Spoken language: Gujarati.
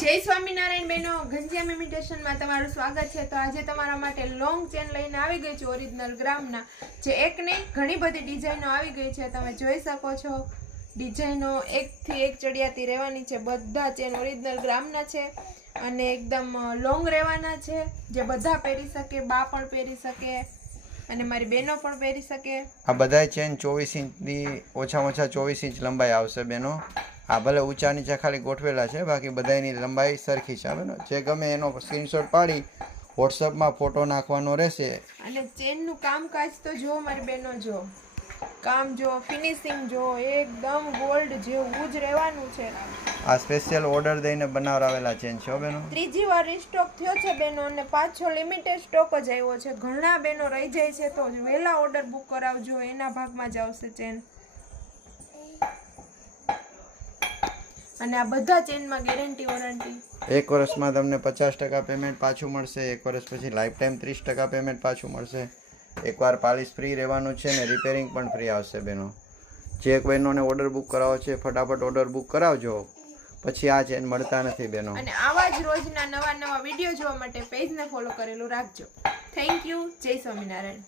જય સ્વામિનારાયણ બહેનો, ઘનશ્યામ ઇમિટેશનમાં તમારું સ્વાગત છે। તો આજે તમારા માટે લોંગ ચેન લઈને આવી ગઈ છું ઓરિજિનલ ગ્રામના, જે એક નહીં ઘણી બધી ડિઝાઇનો આવી ગઈ છે। તમે જોઈ શકો છો ડિઝાઇનો એકથી એક ચડિયાતી રહેવાની છે। બધા ચેન ઓરિજિનલ ગ્રામના છે અને એકદમ લોંગ રહેવાના છે, જે બધા પહેરી શકે, બા પણ પહેરી શકે અને મારી બહેનો પણ પહેરી શકે। આ બધા ચેન 24 ઇંચની ઓછામાં ઓછા 24 ઇંચ લંબાઈ આવશે બહેનો। આ ભલે ઊંચા નીચે ખાલી ગોઠવેલા છે, બાકી બધાની લંબાઈ સરખી છે બહેનો। જે ગમે એનો સ્ક્રીનશોટ પાડી વોટ્સઅપમાં ફોટો નાખવાનો રહેશે। અને ચેનનું કામકાજ તો જો મારી બહેનો, જો કામ જો, ફિનિશિંગ જો, એકદમ ગોલ્ડ જેવું જ રહેવાનું છે। આ સ્પેશિયલ ઓર્ડર દઈને બનાવરાવેલા ચેન છે બહેનો। ત્રીજી વાર રીસ્ટોક થયો છે બહેનો અને પાછો લિમિટેડ સ્ટોક જ આવ્યો છે। ઘણા બહેનો રહી જાય છે તો વહેલા ઓર્ડર બુક કરાવજો, એના ભાગમાં જ આવશે ચેન। અને આ બધા ચેનમાં ગેરંટી વોરંટી 1 વર્ષમાં તમને 50% પેમેન્ટ પાછું મળશે। 1 વર્ષ પછી લાઈફ ટાઈમ 30% પેમેન્ટ પાછું મળશે। એકવાર પાલિશ ફ્રી રહેવાનું છે ને રિપેરિંગ પણ ફ્રી આવશે બહેનો। જે બહેનોને ઓર્ડર બુક કરાવો છે ફટાફટ ઓર્ડર બુક કરાવજો, પછી આ ચેન મળતા નથી બહેનો। અને આવા જ રોજના નવા વિડીયો જોવા માટે પેજને ફોલો કરેલું રાખજો। Thank you. જય સ્વામિનારાયણ।